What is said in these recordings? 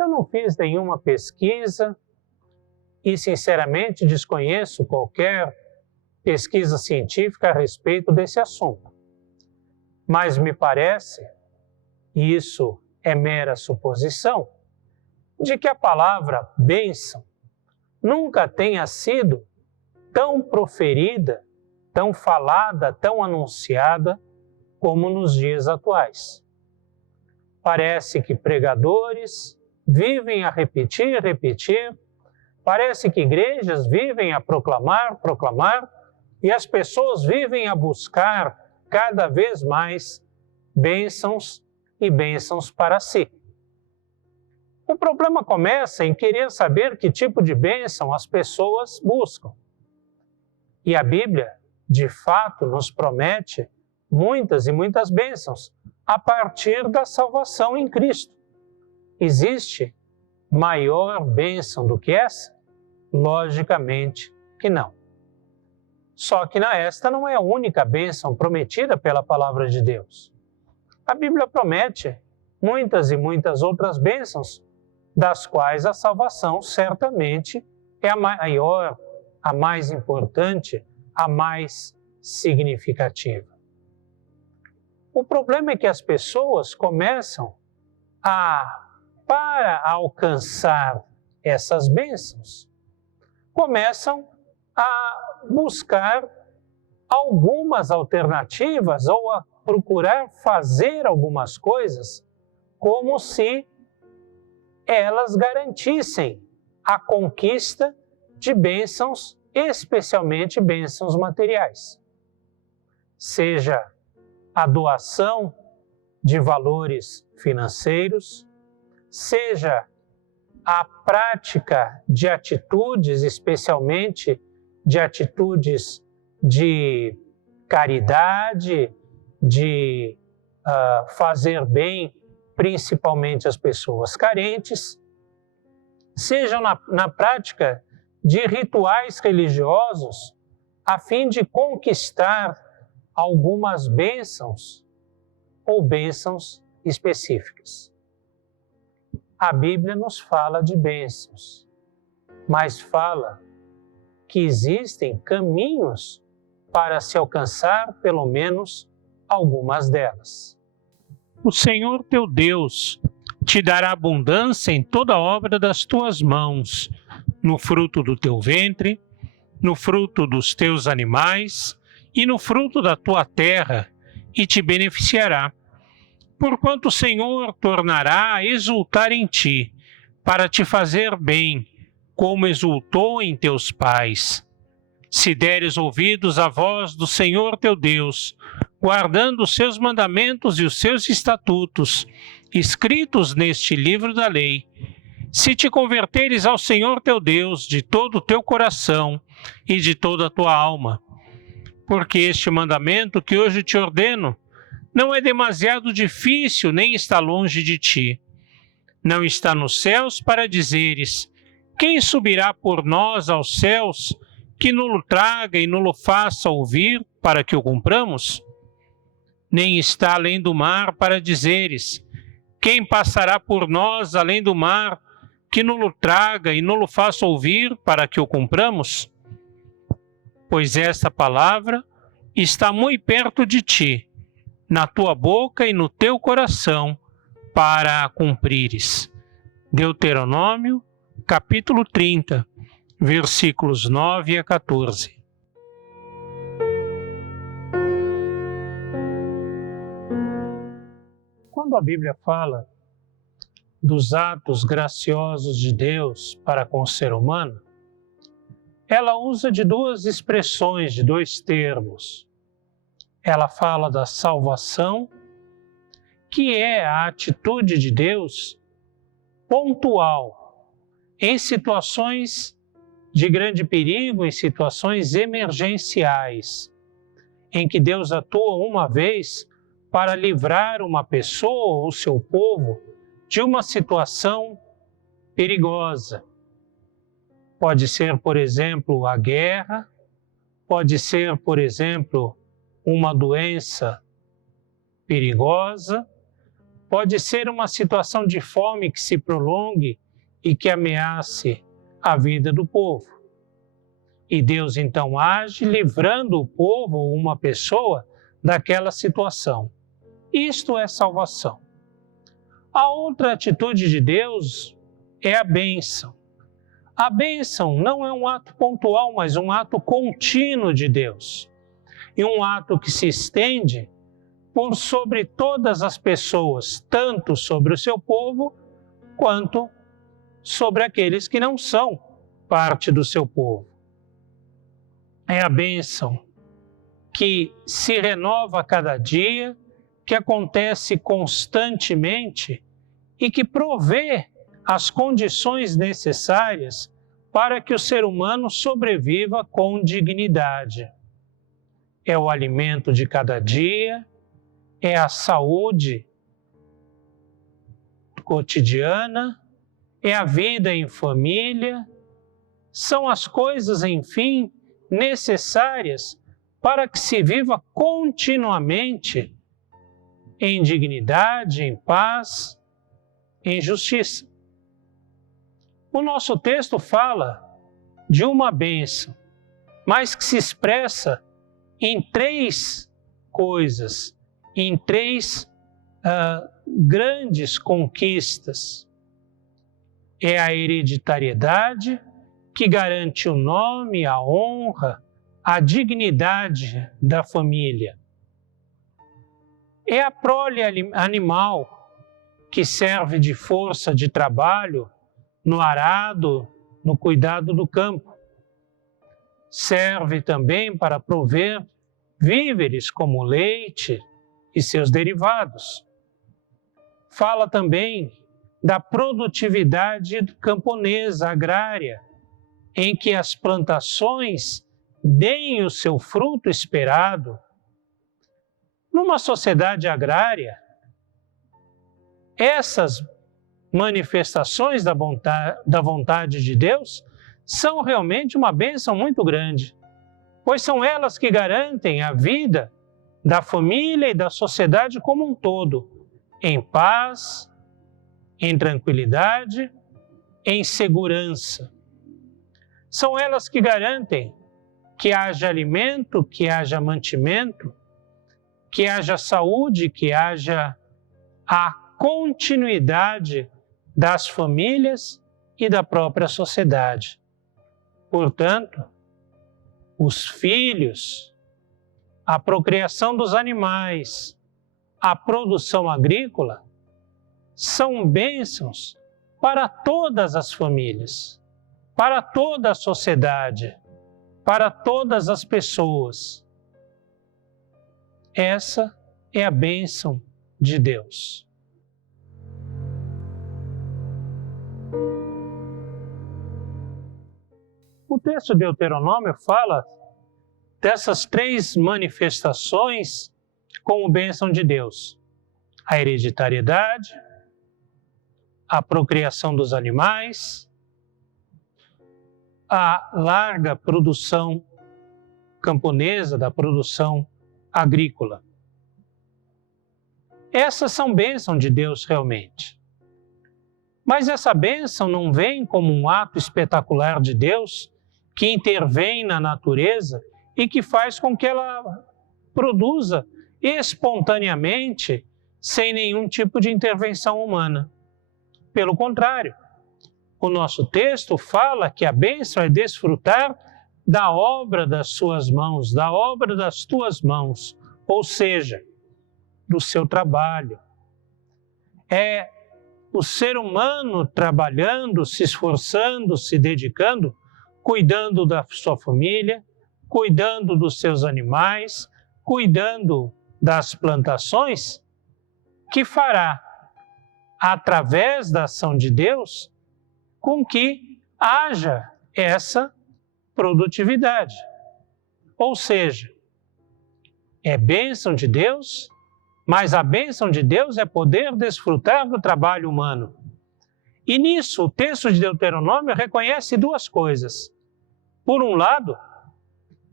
Eu não fiz nenhuma pesquisa e, sinceramente, desconheço qualquer pesquisa científica a respeito desse assunto. Mas me parece, e isso é mera suposição, de que a palavra bênção nunca tenha sido tão proferida, tão falada, tão anunciada como nos dias atuais. Parece que pregadores vivem a repetir, parece que igrejas vivem a proclamar, e as pessoas vivem a buscar cada vez mais bênçãos e bênçãos para si. O problema começa em querer saber que tipo de bênção as pessoas buscam. E a Bíblia, de fato, nos promete muitas e muitas bênçãos a partir da salvação em Cristo. Existe maior bênção do que essa? Logicamente que não. Só que esta não é a única bênção prometida pela palavra de Deus. A Bíblia promete muitas e muitas outras bênçãos, das quais a salvação certamente é a maior, a mais importante, a mais significativa. O problema é que as pessoas começam para alcançar essas bênçãos, começam a buscar algumas alternativas ou a procurar fazer algumas coisas como se elas garantissem a conquista de bênçãos, especialmente bênçãos materiais. Seja a doação de valores financeiros, seja a prática de atitudes, especialmente de atitudes de caridade, de fazer bem, principalmente às pessoas carentes, seja na prática de rituais religiosos, a fim de conquistar algumas bênçãos ou bênçãos específicas. A Bíblia nos fala de bênçãos, mas fala que existem caminhos para se alcançar pelo menos algumas delas. O Senhor teu Deus te dará abundância em toda obra das tuas mãos, no fruto do teu ventre, no fruto dos teus animais e no fruto da tua terra, e te beneficiará. Porquanto o Senhor tornará a exultar em ti, para te fazer bem, como exultou em teus pais. Se deres ouvidos à voz do Senhor teu Deus, guardando os seus mandamentos e os seus estatutos, escritos neste livro da lei, se te converteres ao Senhor teu Deus de todo o teu coração e de toda a tua alma, porque este mandamento que hoje te ordeno não é demasiado difícil, nem está longe de ti. Não está nos céus para dizeres: quem subirá por nós aos céus, que nulo traga e nulo faça ouvir, para que o cumpramos? Nem está além do mar para dizeres: quem passará por nós além do mar, que nulo traga e nulo faça ouvir, para que o cumpramos? Pois esta palavra está muito perto de ti, na tua boca e no teu coração, para a cumprires. Deuteronômio, capítulo 30, versículos 9 a 14. Quando a Bíblia fala dos atos graciosos de Deus para com o ser humano, ela usa de duas expressões, de dois termos. Ela fala da salvação, que é a atitude de Deus pontual, em situações de grande perigo, em situações emergenciais, em que Deus atua uma vez para livrar uma pessoa ou seu povo de uma situação perigosa. Pode ser, por exemplo, a guerra, pode ser, por exemplo, uma doença perigosa, pode ser uma situação de fome que se prolongue e que ameace a vida do povo. E Deus então age livrando o povo ou uma pessoa daquela situação. Isto é salvação. A outra atitude de Deus é a bênção. A bênção não é um ato pontual, mas um ato contínuo de Deus. E um ato que se estende por sobre todas as pessoas, tanto sobre o seu povo, quanto sobre aqueles que não são parte do seu povo. É a bênção que se renova a cada dia, que acontece constantemente e que provê as condições necessárias para que o ser humano sobreviva com dignidade. É o alimento de cada dia, é a saúde cotidiana, é a vida em família, são as coisas, enfim, necessárias para que se viva continuamente em dignidade, em paz, em justiça. O nosso texto fala de uma bênção, mas que se expressa em três coisas, em três grandes conquistas. É a hereditariedade, que garante o nome, a honra, a dignidade da família. É a prole animal, que serve de força de trabalho no arado, no cuidado do campo. Serve também para prover víveres como leite e seus derivados. Fala também da produtividade camponesa, agrária, em que as plantações deem o seu fruto esperado. Numa sociedade agrária, essas manifestações da vontade de Deus são realmente uma bênção muito grande, pois são elas que garantem a vida da família e da sociedade como um todo, em paz, em tranquilidade, em segurança. São elas que garantem que haja alimento, que haja mantimento, que haja saúde, que haja a continuidade das famílias e da própria sociedade. Portanto, os filhos, a procriação dos animais, a produção agrícola, são bênçãos para todas as famílias, para toda a sociedade, para todas as pessoas. Essa é a bênção de Deus. O texto de Deuteronômio fala dessas três manifestações como bênção de Deus: a hereditariedade, a procriação dos animais, a larga produção camponesa, da produção agrícola. Essas são bênçãos de Deus realmente. Mas essa bênção não vem como um ato espetacular de Deus que intervém na natureza e que faz com que ela produza espontaneamente, sem nenhum tipo de intervenção humana. Pelo contrário, o nosso texto fala que a bênção é desfrutar da obra das suas mãos, da obra das tuas mãos, ou seja, do seu trabalho. É o ser humano trabalhando, se esforçando, se dedicando, cuidando da sua família, cuidando dos seus animais, cuidando das plantações, que fará, através da ação de Deus, com que haja essa produtividade. Ou seja, é bênção de Deus, mas a bênção de Deus é poder desfrutar do trabalho humano. E nisso, o texto de Deuteronômio reconhece duas coisas. Por um lado,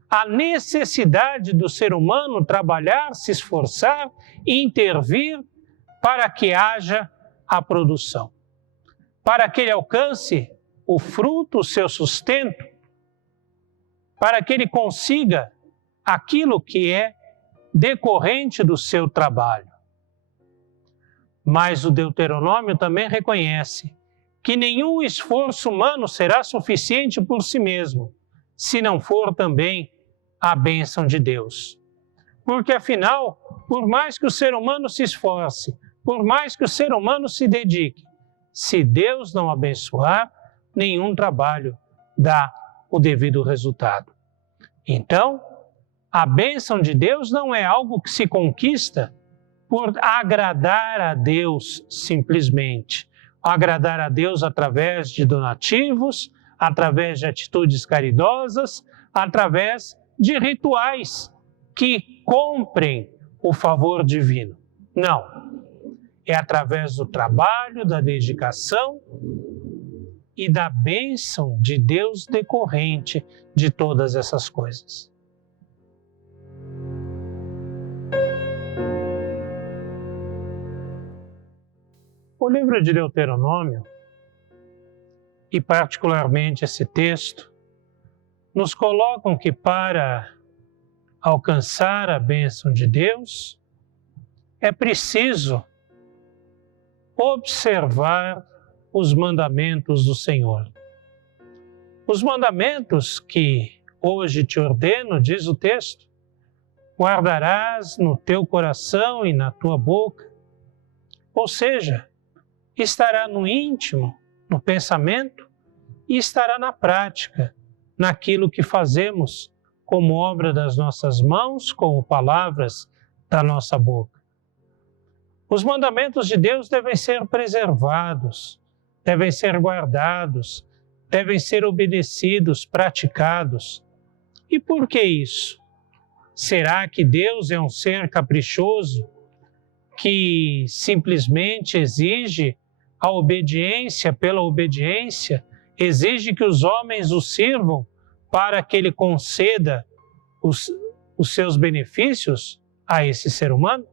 a necessidade do ser humano trabalhar, se esforçar, intervir para que haja a produção, para que ele alcance o fruto, o seu sustento, para que ele consiga aquilo que é decorrente do seu trabalho. Mas o Deuteronômio também reconhece que nenhum esforço humano será suficiente por si mesmo, se não for também a bênção de Deus. Porque, afinal, por mais que o ser humano se esforce, por mais que o ser humano se dedique, se Deus não abençoar, nenhum trabalho dá o devido resultado. Então, a bênção de Deus não é algo que se conquista por agradar a Deus simplesmente. Agradar a Deus através de donativos, através de atitudes caridosas, através de rituais que comprem o favor divino. Não. É através do trabalho, da dedicação e da bênção de Deus decorrente de todas essas coisas. O livro de Deuteronômio, e particularmente esse texto, nos colocam que para alcançar a bênção de Deus, é preciso observar os mandamentos do Senhor. Os mandamentos que hoje te ordeno, diz o texto, guardarás no teu coração e na tua boca. Ou seja, estará no íntimo, no pensamento, e estará na prática, naquilo que fazemos como obra das nossas mãos, como palavras da nossa boca. Os mandamentos de Deus devem ser preservados, devem ser guardados, devem ser obedecidos, praticados. E por que isso? Será que Deus é um ser caprichoso que simplesmente exige a obediência pela obediência, exige que os homens o sirvam para que ele conceda os seus benefícios a esse ser humano?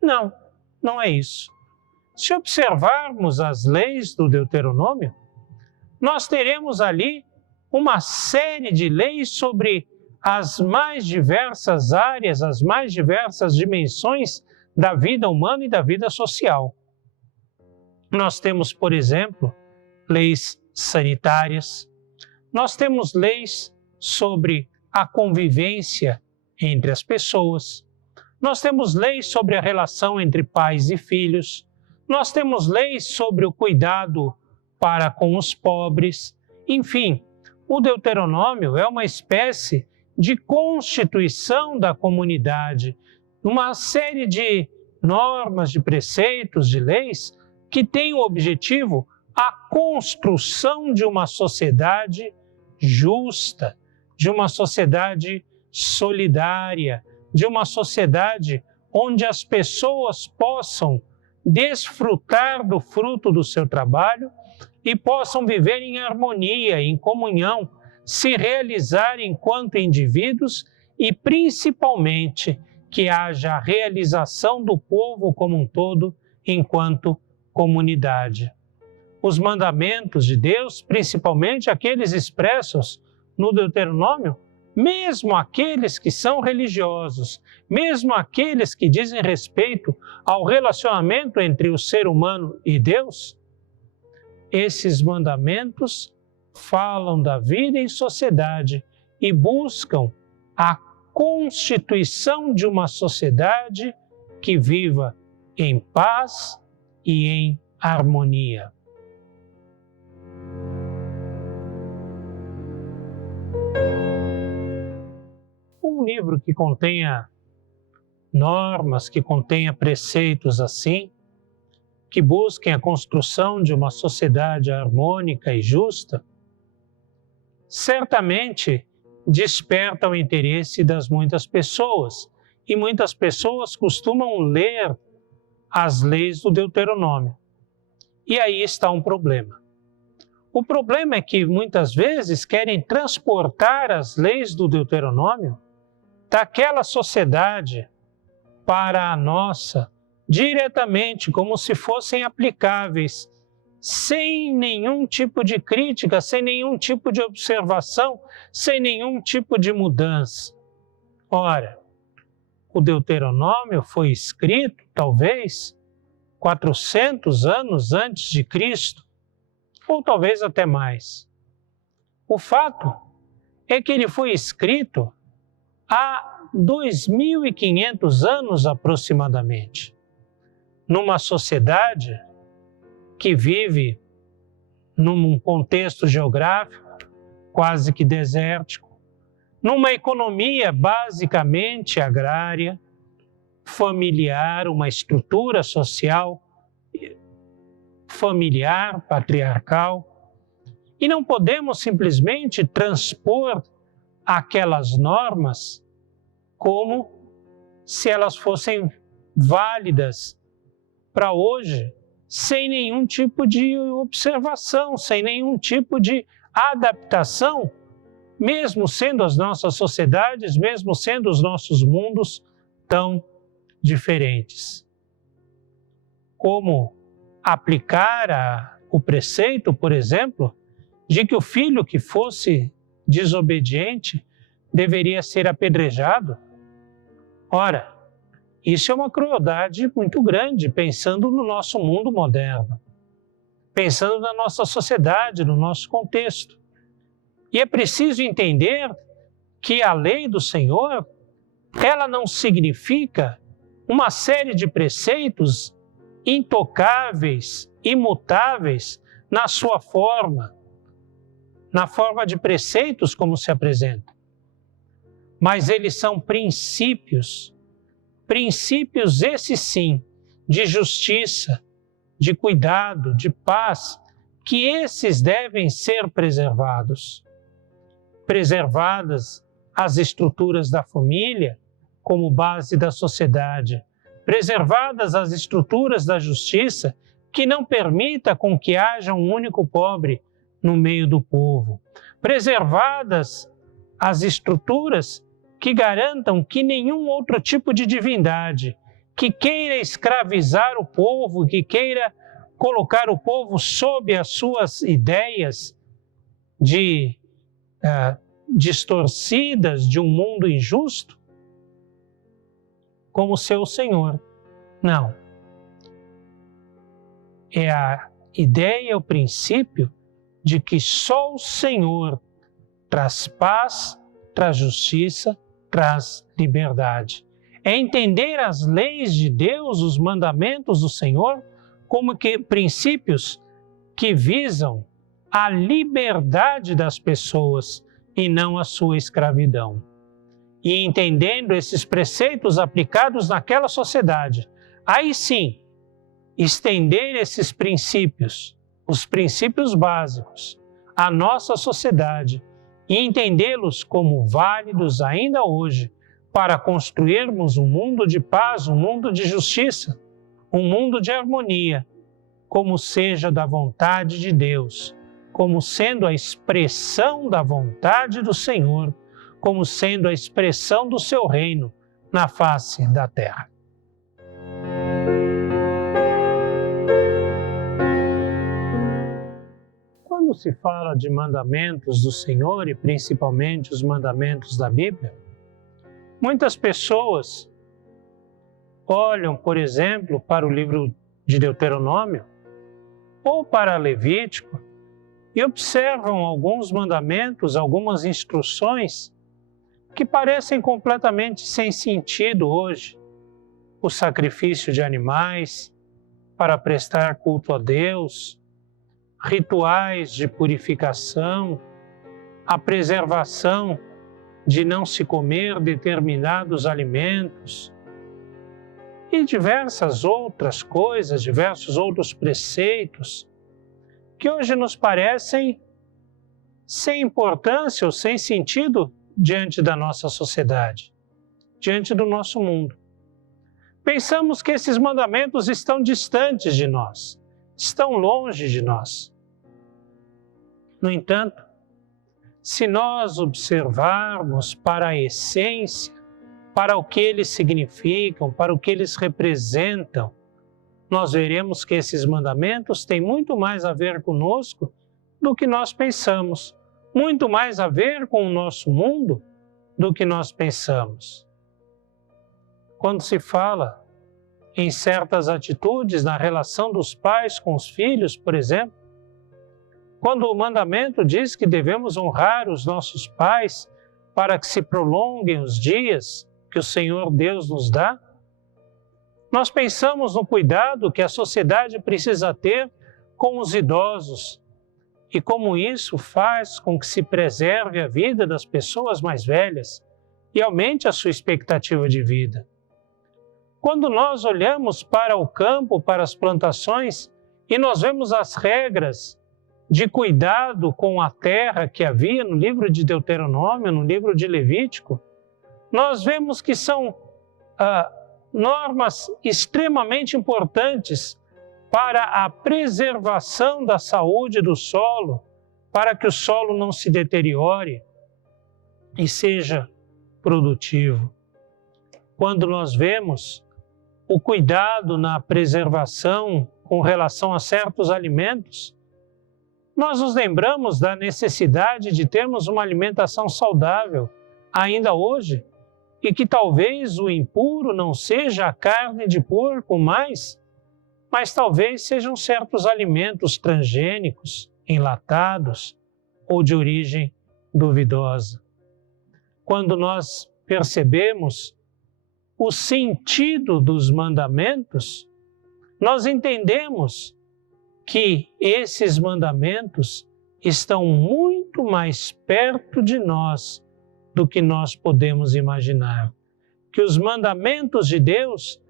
Não, não é isso. Se observarmos as leis do Deuteronômio, nós teremos ali uma série de leis sobre as mais diversas áreas, as mais diversas dimensões da vida humana e da vida social. Nós temos, por exemplo, leis sanitárias, nós temos leis sobre a convivência entre as pessoas, nós temos leis sobre a relação entre pais e filhos, nós temos leis sobre o cuidado para com os pobres. Enfim, o Deuteronômio é uma espécie de constituição da comunidade, uma série de normas, de preceitos, de leis que têm o objetivo a construção de uma sociedade justa, de uma sociedade solidária, de uma sociedade onde as pessoas possam desfrutar do fruto do seu trabalho e possam viver em harmonia, em comunhão, se realizar enquanto indivíduos e, principalmente, que haja a realização do povo como um todo enquanto comunidade. Os mandamentos de Deus, principalmente aqueles expressos no Deuteronômio, mesmo aqueles que são religiosos, mesmo aqueles que dizem respeito ao relacionamento entre o ser humano e Deus, esses mandamentos falam da vida em sociedade e buscam a constituição de uma sociedade que viva em paz e em harmonia. Um livro que contenha normas, que contenha preceitos assim, que busquem a construção de uma sociedade harmônica e justa, certamente desperta o interesse das muitas pessoas. E muitas pessoas costumam ler as leis do Deuteronômio. E aí está um problema. O problema é que muitas vezes querem transportar as leis do Deuteronômio daquela sociedade para a nossa, diretamente, como se fossem aplicáveis, sem nenhum tipo de crítica, sem nenhum tipo de observação, sem nenhum tipo de mudança. Ora, o Deuteronômio foi escrito, talvez, 400 anos antes de Cristo, ou talvez até mais. O fato é que ele foi escrito há 2.500 anos aproximadamente, numa sociedade que vive num contexto geográfico quase que desértico, numa economia basicamente agrária, familiar, uma estrutura social familiar, patriarcal, e não podemos simplesmente transpor aquelas normas como se elas fossem válidas para hoje, sem nenhum tipo de observação, sem nenhum tipo de adaptação, mesmo sendo as nossas sociedades, mesmo sendo os nossos mundos tão diferentes. Como aplicar o preceito, por exemplo, de que o filho que fosse desobediente deveria ser apedrejado? Ora, isso é uma crueldade muito grande, pensando no nosso mundo moderno, pensando na nossa sociedade, no nosso contexto. E é preciso entender que a lei do Senhor, ela não significa uma série de preceitos intocáveis, imutáveis na sua forma, na forma de preceitos como se apresenta. Mas eles são princípios esses sim, de justiça, de cuidado, de paz, que esses devem ser preservados. Preservadas as estruturas da família como base da sociedade, preservadas as estruturas da justiça que não permita com que haja um único pobre no meio do povo, preservadas as estruturas que garantam que nenhum outro tipo de divindade que queira escravizar o povo, que queira colocar o povo sob as suas ideias distorcidas de um mundo injusto, como seu Senhor. Não. É a ideia, o princípio de que só o Senhor traz paz, traz justiça, traz liberdade. É entender as leis de Deus, os mandamentos do Senhor, como que princípios que visam a liberdade das pessoas e não a sua escravidão. E entendendo esses preceitos aplicados naquela sociedade, aí sim, estender esses princípios, os princípios básicos, à nossa sociedade e entendê-los como válidos ainda hoje para construirmos um mundo de paz, um mundo de justiça, um mundo de harmonia, como seja da vontade de Deus, como sendo a expressão da vontade do Senhor, como sendo a expressão do seu reino na face da terra. Quando se fala de mandamentos do Senhor, e principalmente os mandamentos da Bíblia, muitas pessoas olham, por exemplo, para o livro de Deuteronômio ou para Levítico e observam alguns mandamentos, algumas instruções que parecem completamente sem sentido hoje. O sacrifício de animais para prestar culto a Deus, rituais de purificação, a preservação de não se comer determinados alimentos e diversas outras coisas, diversos outros preceitos que hoje nos parecem sem importância ou sem sentido diante da nossa sociedade, diante do nosso mundo. Pensamos que esses mandamentos estão distantes de nós, estão longe de nós. No entanto, se nós observarmos para a essência, para o que eles significam, para o que eles representam, nós veremos que esses mandamentos têm muito mais a ver conosco do que nós pensamos, muito mais a ver com o nosso mundo do que nós pensamos. Quando se fala em certas atitudes na relação dos pais com os filhos, por exemplo, quando o mandamento diz que devemos honrar os nossos pais para que se prolonguem os dias que o Senhor Deus nos dá, nós pensamos no cuidado que a sociedade precisa ter com os idosos e como isso faz com que se preserve a vida das pessoas mais velhas e aumente a sua expectativa de vida. Quando nós olhamos para o campo, para as plantações, e nós vemos as regras de cuidado com a terra que havia no livro de Deuteronômio, no livro de Levítico, nós vemos que são normas extremamente importantes para a preservação da saúde do solo, para que o solo não se deteriore e seja produtivo. Quando nós vemos o cuidado na preservação com relação a certos alimentos, nós nos lembramos da necessidade de termos uma alimentação saudável ainda hoje, e que talvez o impuro não seja a carne de porco mais, mas talvez sejam certos alimentos transgênicos, enlatados ou de origem duvidosa. Quando nós percebemos o sentido dos mandamentos, nós entendemos que esses mandamentos estão muito mais perto de nós do que nós podemos imaginar. Que os mandamentos de Deus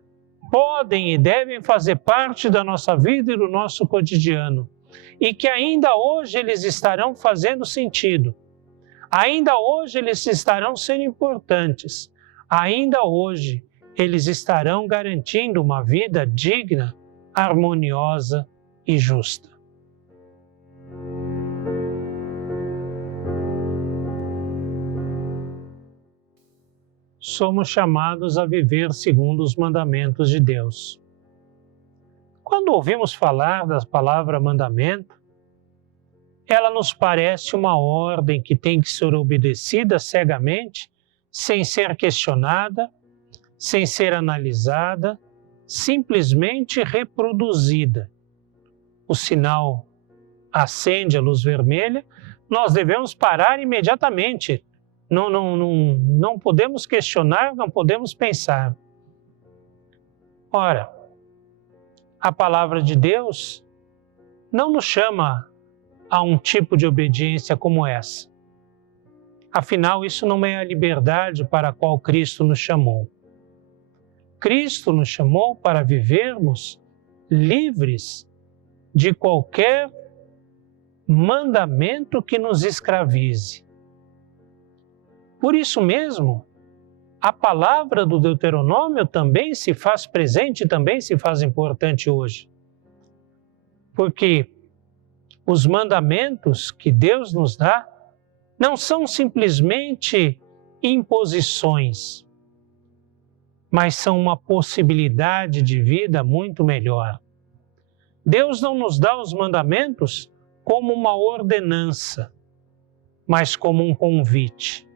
podem e devem fazer parte da nossa vida e do nosso cotidiano, e que ainda hoje eles estarão fazendo sentido, ainda hoje eles estarão sendo importantes, ainda hoje eles estarão garantindo uma vida digna, harmoniosa e justa. Somos chamados a viver segundo os mandamentos de Deus. Quando ouvimos falar da palavra mandamento, ela nos parece uma ordem que tem que ser obedecida cegamente, sem ser questionada, sem ser analisada, simplesmente reproduzida. O sinal acende a luz vermelha, nós devemos parar imediatamente. Não podemos questionar, não podemos pensar. Ora, a palavra de Deus não nos chama a um tipo de obediência como essa. Afinal, isso não é a liberdade para a qual Cristo nos chamou. Cristo nos chamou para vivermos livres de qualquer mandamento que nos escravize. Por isso mesmo, a palavra do Deuteronômio também se faz presente, também se faz importante hoje. Porque os mandamentos que Deus nos dá não são simplesmente imposições, mas são uma possibilidade de vida muito melhor. Deus não nos dá os mandamentos como uma ordenança, mas como um convite.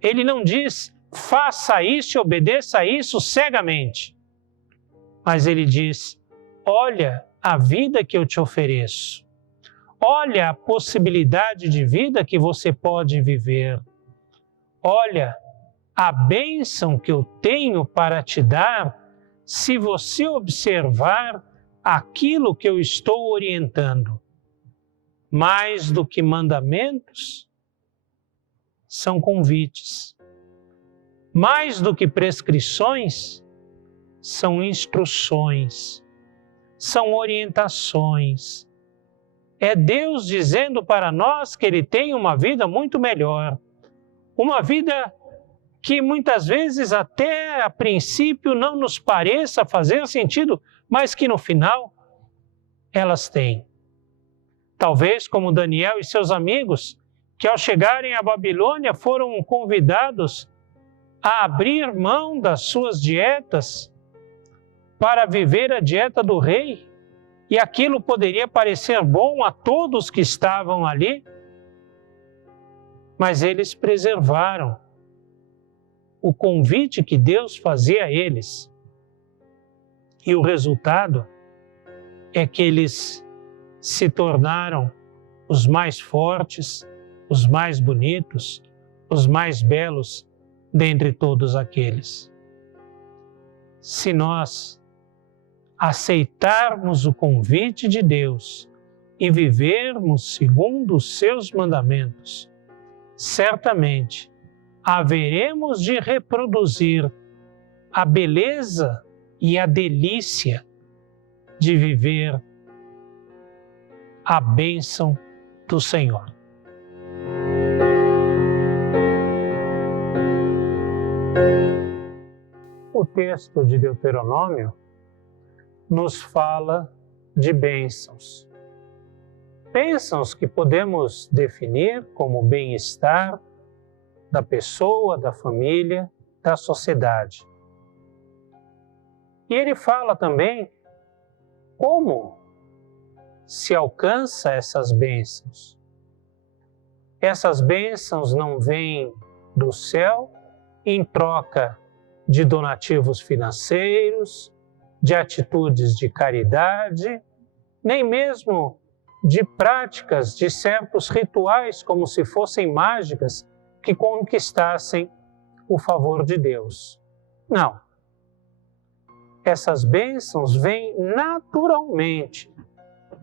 Ele não diz, faça isso e obedeça a isso cegamente. Mas ele diz, olha a vida que eu te ofereço. Olha a possibilidade de vida que você pode viver. Olha a bênção que eu tenho para te dar se você observar aquilo que eu estou orientando. Mais do que mandamentos, são convites. Mais do que prescrições, são instruções, são orientações. É Deus dizendo para nós que Ele tem uma vida muito melhor, uma vida que muitas vezes até a princípio não nos pareça fazer sentido, mas que no final elas têm. Talvez como Daniel e seus amigos, que ao chegarem à Babilônia foram convidados a abrir mão das suas dietas para viver a dieta do rei, e aquilo poderia parecer bom a todos que estavam ali, mas eles preservaram o convite que Deus fazia a eles. E o resultado é que eles se tornaram os mais fortes, os mais bonitos, os mais belos dentre todos aqueles. Se nós aceitarmos o convite de Deus e vivermos segundo os seus mandamentos, certamente haveremos de reproduzir a beleza e a delícia de viver a bênção do Senhor. O texto de Deuteronômio nos fala de bênçãos. Bênçãos que podemos definir como bem-estar da pessoa, da família, da sociedade. E ele fala também como se alcança essas bênçãos. Essas bênçãos não vêm do céu em troca de donativos financeiros, de atitudes de caridade, nem mesmo de práticas de certos rituais como se fossem mágicas que conquistassem o favor de Deus. Não. Essas bênçãos vêm naturalmente,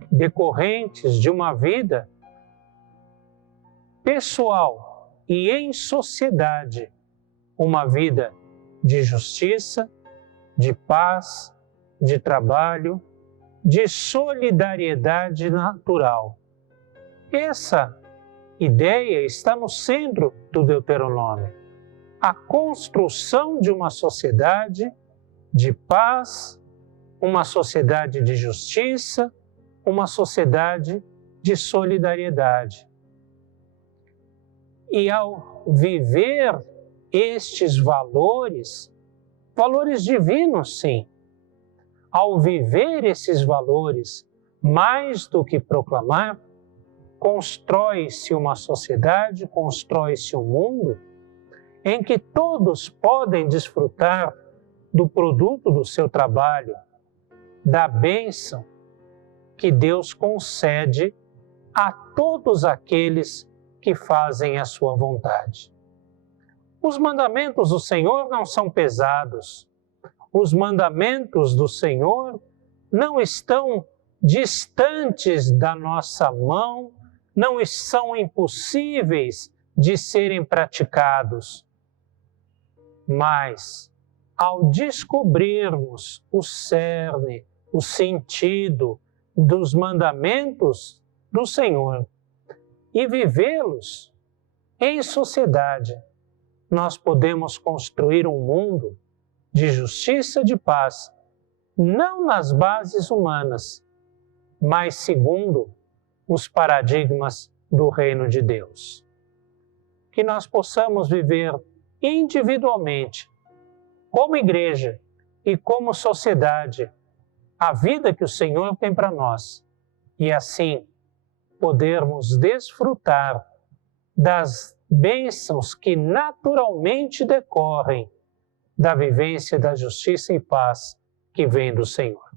decorrentes de uma vida pessoal e em sociedade, uma vida de justiça, de paz, de trabalho, de solidariedade natural. Essa ideia está no centro do Deuteronômio. A construção de uma sociedade de paz, uma sociedade de justiça, uma sociedade de solidariedade. E ao viver estes valores, valores divinos, sim, ao viver esses valores, mais do que proclamar, constrói-se uma sociedade, constrói-se um mundo em que todos podem desfrutar do produto do seu trabalho, da bênção que Deus concede a todos aqueles que fazem a sua vontade. Os mandamentos do Senhor não são pesados. Os mandamentos do Senhor não estão distantes da nossa mão, não são impossíveis de serem praticados. Mas, ao descobrirmos o cerne, o sentido dos mandamentos do Senhor e vivê-los em sociedade, nós podemos construir um mundo de justiça e de paz, não nas bases humanas, mas segundo os paradigmas do reino de Deus. Que nós possamos viver individualmente, como igreja e como sociedade, a vida que o Senhor tem para nós, e assim podermos desfrutar das bênçãos que naturalmente decorrem da vivência da justiça e paz que vem do Senhor.